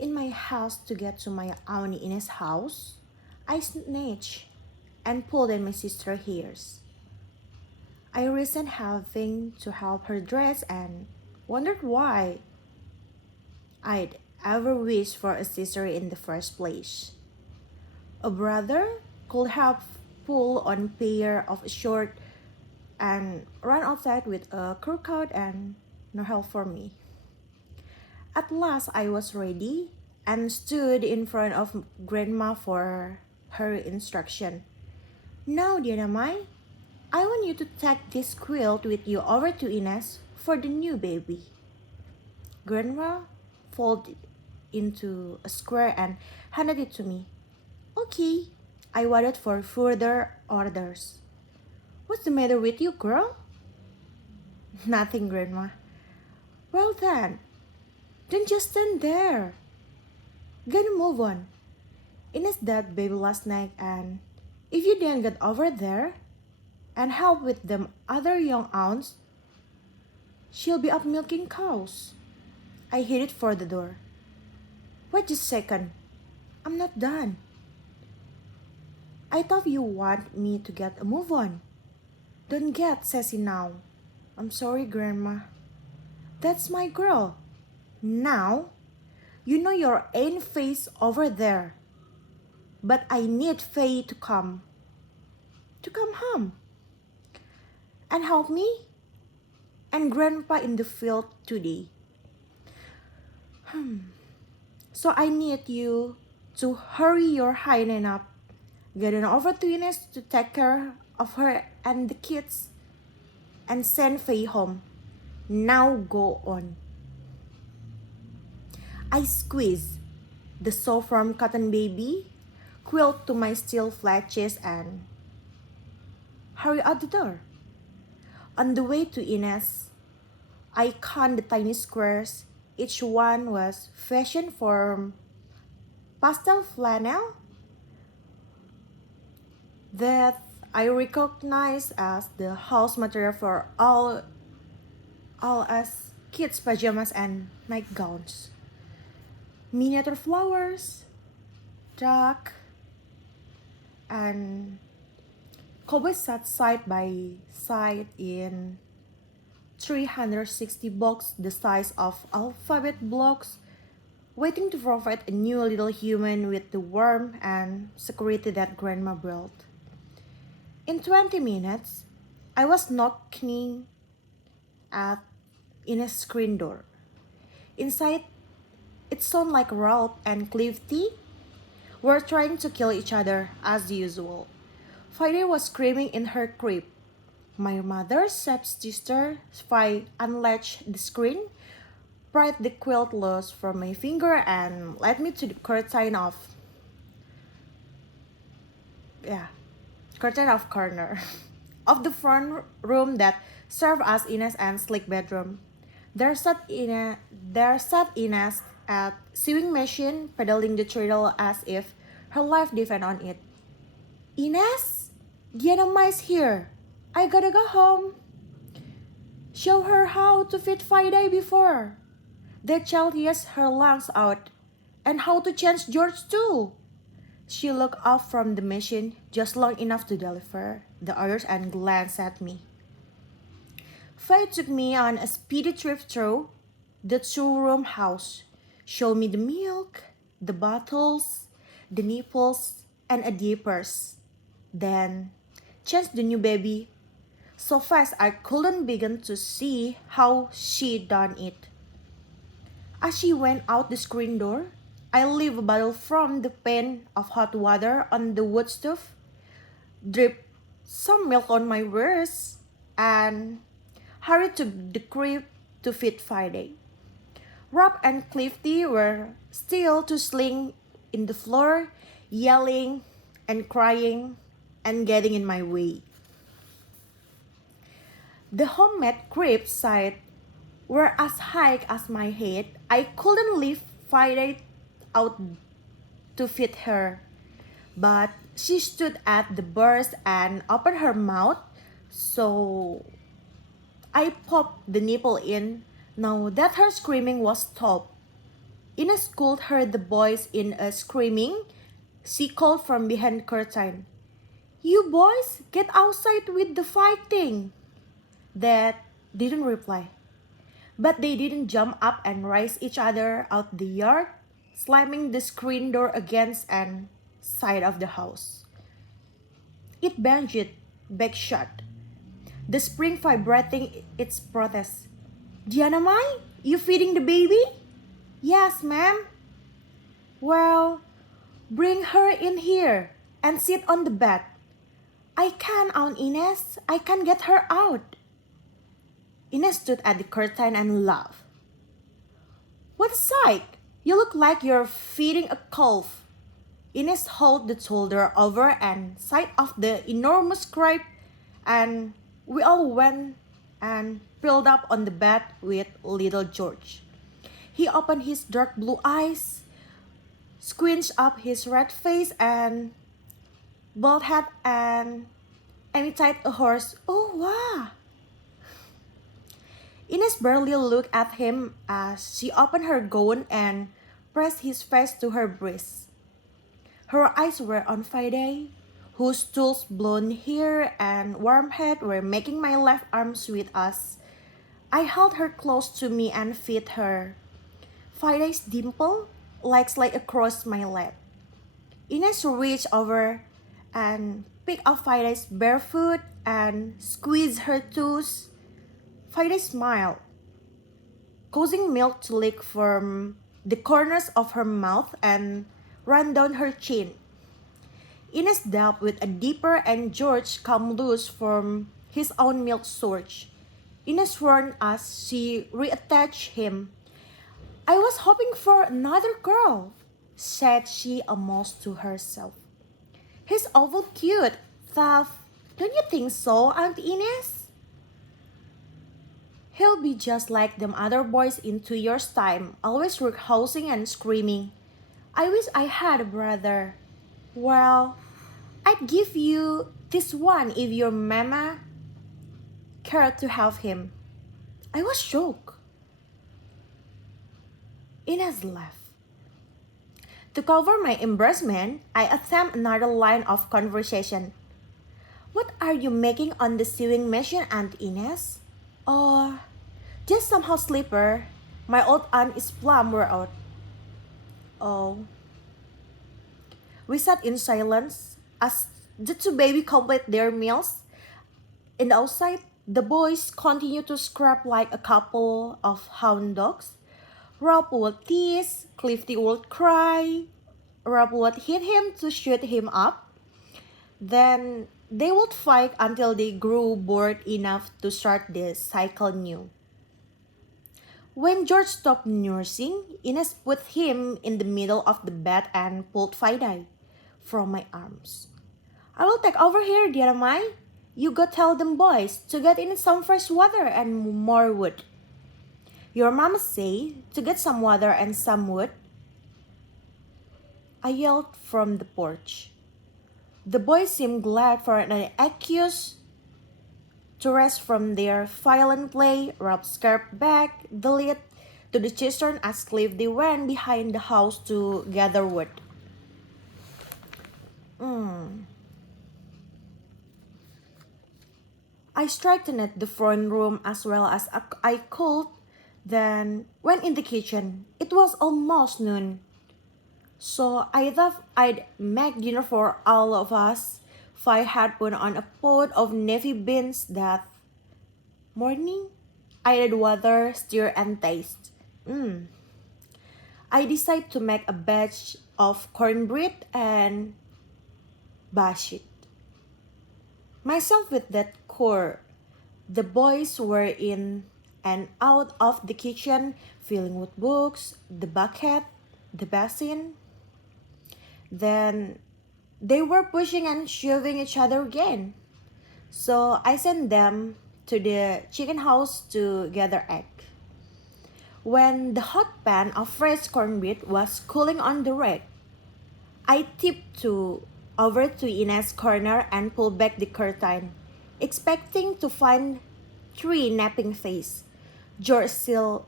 In my house to get to my Aunt Ines' house, I snitched and pulled in my sister's hairs. I resent having to help her dress and wondered why I'd ever wished for a sister in the first place. A brother could have pulled on a pair of shorts and run outside with a crowd and no help for me. At last I was ready and stood in front of Grandma for her instruction. Now, Dianamai, I want you to take this quilt with you over to Ines for the new baby. Grandma folded into a square and handed it to me. Okay, I waited for further orders. What's the matter with you, girl? Nothing, Grandma. Well then just stand there. Gotta move on. Ines that baby last night and if you didn't get over there and help with them other young aunts, she'll be up milking cows. I headed for the door. Wait just a second. I'm not done. I thought you want me to get a move on. Don't get sassy now. I'm sorry, Grandma. That's my girl. Now, you know your own face over there. But I need Faye to come home and help me and Grandpa in the field today. So I need you to hurry your hygiene up. Get an over to Ines to take care of her and the kids and send Faye home. Now go on. I squeeze the soft from cotton baby quilt to my still flat chest and hurry out the door. On the way to Ines, I count the tiny squares. Each one was fashioned from pastel flannel that I recognize as the house material for all us kids' pajamas and nightgowns. Miniature flowers, duck, and cowboys sat side by side in 360 blocks the size of alphabet blocks, waiting to provide a new little human with the warmth and security that Grandma brought. In 20 minutes, I was knocking at Ines' screen door. Inside, it sounded like Ralph and Clifty were trying to kill each other as usual. Friday was screaming in her crib. My mother's stepsister unlatched the screen, pried the quilt loose from my finger, and led me to the curtain corner of the front room that served as Ines and Slick bedroom. There sat Ines at sewing machine, pedaling the treadle as if her life depended on it. Ines, Diana Mice here. I gotta go home. Show her how to feed Friday before. That child yes her lungs out. And how to change George too. She looked up from the machine just long enough to deliver the orders and glanced at me. Faye took me on a speedy trip through the two-room house. Showed me the milk, the bottles, the nipples, and a diapers. Then changed the new baby so fast I couldn't begin to see how she done it. As she went out the screen door, I leave a bottle from the pan of hot water on the wood stove, dripped some milk on my wrist, and hurried to the crib to feed Friday. Rob and Clifty were still tossing in the floor, yelling and crying and getting in my way. The homemade crib side were as high as my head. I couldn't lift Friday out to feed her, but she stood at the burst and opened her mouth, so I popped the nipple in now that her screaming was stopped. Ines could hear the boys in a screaming. She called from behind the curtain. You boys, get outside with the fighting. Dad didn't reply. But they didn't jump up and race each other out the yard, slamming the screen door against an side of the house. It banged back shut, the spring vibrating its protest. Dianamai, you feeding the baby? Yes, ma'am. Well, bring her in here and sit on the bed. I can, Aunt Ines. I can get her out. Ines stood at the curtain and laughed. What a sight! You look like you're feeding a calf. Ines held the shoulder over and side of the enormous crib, and we all went and piled up on the bed with little George. He opened his dark blue eyes, squinted up his red face, and bald head and imitated a horse. Oh, wow! Ines barely looked at him as she opened her gown and pressed his face to her breast. Her eyes were on Friday, whose tools blonde hair and warm head were making my left arm sweat as I held her close to me and fed her. Friday's dimple legs lay across my lap. Ines reached over and picked up Friday's bare foot and squeezed her toes. Friday smiled, causing milk to leak from the corners of her mouth and run down her chin. Ines dabbed with a dipper and George come loose from his own milk source. Ines warned as she reattached him. I was hoping for another girl, said she almost to herself. He's awful cute, tough. Don't you think so, Aunt Ines? He'll be just like them other boys in 2 years' time, always rehearsing and screaming. I wish I had a brother. Well, I'd give you this one if your mama cared to have him. I was shocked. Ines laughed. To cover my embarrassment, I attempted another line of conversation. What are you making on the sewing machine, Aunt Ines? Oh, just somehow slipper. My old aunt is plumb wore out. Oh. We sat in silence as the two babies complete their meals. In the outside, the boys continued to scrap like a couple of hound dogs. Rob would tease, Clifty would cry, Rob would hit him to shoot him up. Then they would fight until they grew bored enough to start the cycle new. When George stopped nursing, Ines put him in the middle of the bed and pulled Friday from my arms. I will take over here, dear Mai. You go tell them boys to get in some fresh water and more wood. Your mama say to get some water and some wood. I yelled from the porch. The boys seemed glad for an excuse to rest from their violent play. Rob scarfed back the lid to the cistern as Cliff they went behind the house to gather wood. I straightened the front room as well as I could, then went in the kitchen. It was almost noon, so I thought I'd make dinner for all of us. Fi had put on a pot of navy beans that morning. I added water, stir, and taste. I decided to make a batch of cornbread and bash it myself with that core. The boys were in and out of the kitchen, filling with books, the bucket, the basin. Then they were pushing and shoving each other again. So I sent them to the chicken house to gather egg. When the hot pan of fresh cornbread was cooling on the rack, I tipped over to Ines' corner and pulled back the curtain, expecting to find 3 napping faces. George still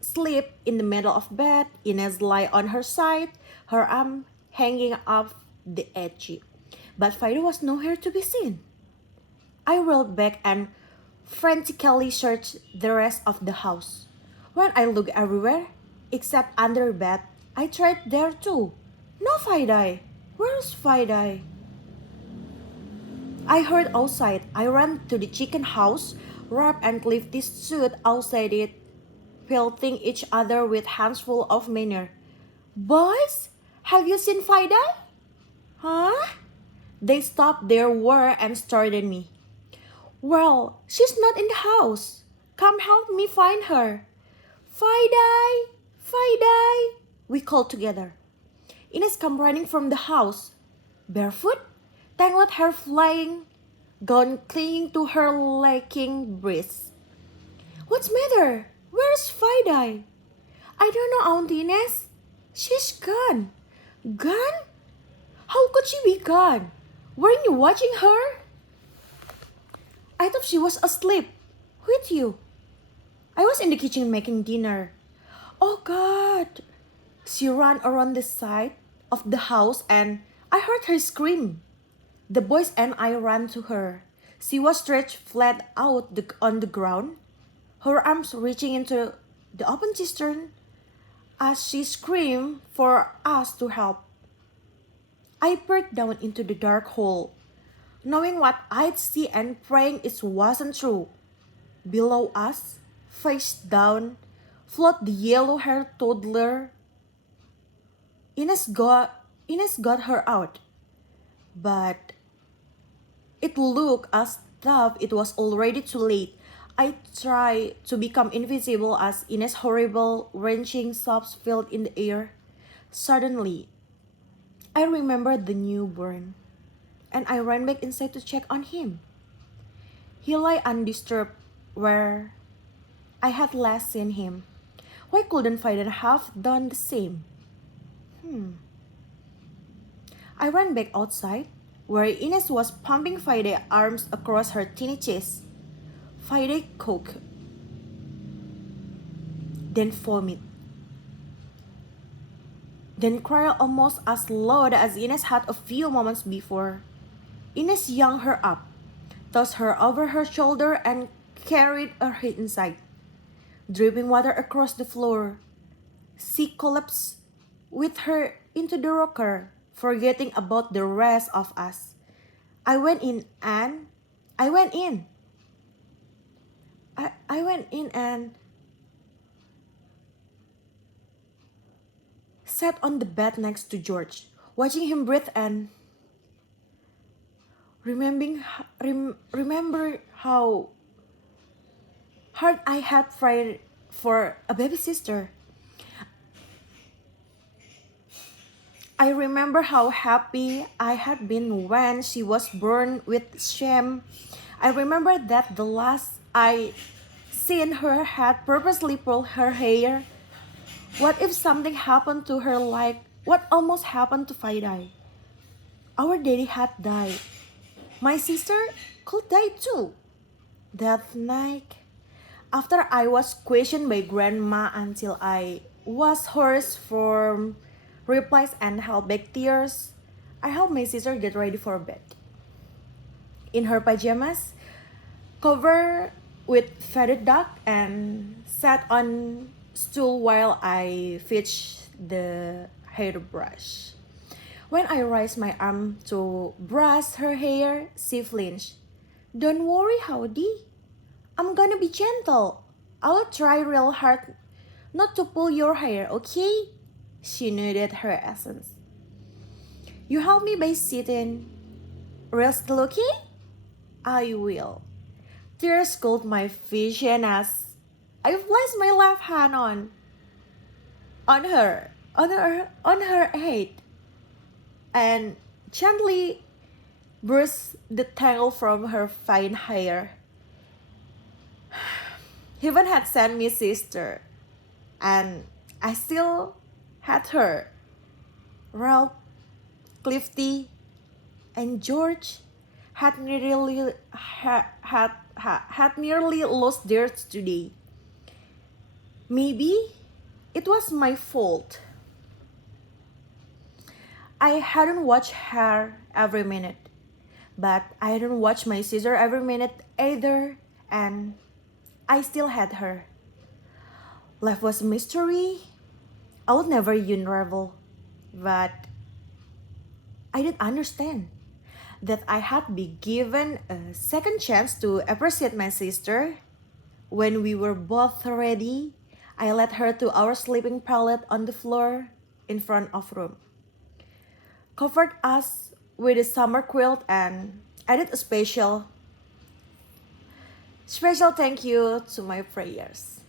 sleep in the middle of bed. Ines lay on her side, her arm hanging off the edge. But Fido was nowhere to be seen. I rolled back and frantically searched the rest of the house. When I looked everywhere, except under bed, I tried there too. No Fidei. Where's Fidei? I heard outside. I ran to the chicken house. Rap and Clifty stood outside it, pelting each other with handsful of manure. Boys, have you seen Fidei? Huh? They stopped their war and stared at me. Well, she's not in the house. Come help me find her. Fidei! Fidei! We called together. Ines came running from the house. Barefoot, tangled hair flying, gown clinging to her lacking breasts. What's matter? Where's Fidei? I don't know, Aunt Ines. She's gone. Gone? How could she be gone? Weren't you watching her? I thought she was asleep. With you. I was in the kitchen making dinner. Oh God! She ran around the side of the house and I heard her scream. The boys and I ran to her. She was stretched flat out on the ground, her arms reaching into the open cistern as she screamed for us to help. I peered down into the dark hole, knowing what I'd see and praying it wasn't true. Below us, face down, floated the yellow-haired toddler. Ines got her out, but it looked as though it was already too late. I tried to become invisible as Ines' horrible, wrenching sobs filled in the air. Suddenly, I remembered the newborn, and I ran back inside to check on him. He lay undisturbed where I had last seen him. Why couldn't Fidei have done the same? I ran back outside, where Ines was pumping Fidei's arms across her tiny chest. Fidei coughed, then vomited, then cried almost as loud as Ines had a few moments before. Ines yanked her up, tossed her over her shoulder, and carried her inside, dripping water across the floor. She collapsed with her into the rocker, forgetting about the rest of us. I went in and sat on the bed next to George, watching him breathe and remember how hard I had prayed for a baby sister. I remember how happy I had been when she was born with shame. I remember that the last I seen her had purposely pulled her hair. What if something happened to her like what almost happened to Fidei? Our daddy had died. My sister could die too. That night, after I was questioned by grandma until I was hoarse from replies and held back tears, I helped my sister get ready for bed. In her pajamas, covered with faded duck, and sat on stool while I fetched the hairbrush. When I raised my arm to brush her hair, she flinched. Don't worry, Howdy. I'm gonna be gentle. I'll try real hard not to pull your hair, okay? She nodded her essence. You help me by sitting. Real still okay? I will. Tears cooled my vision as I placed my left hand on her head, and gently brushed the tangle from her fine hair. Heaven had sent me sister, and I still had her. Ralph, Clifty, and George had nearly lost theirs today. Maybe it was my fault. I hadn't watched her every minute, but I hadn't watched my sister every minute either, and I still had her. Life was a mystery. I would never unravel, but I didn't understand that I had been given a second chance to appreciate my sister. When we were both ready, I led her to our sleeping pallet on the floor in front of room, covered us with a summer quilt, and added a special thank you to my prayers.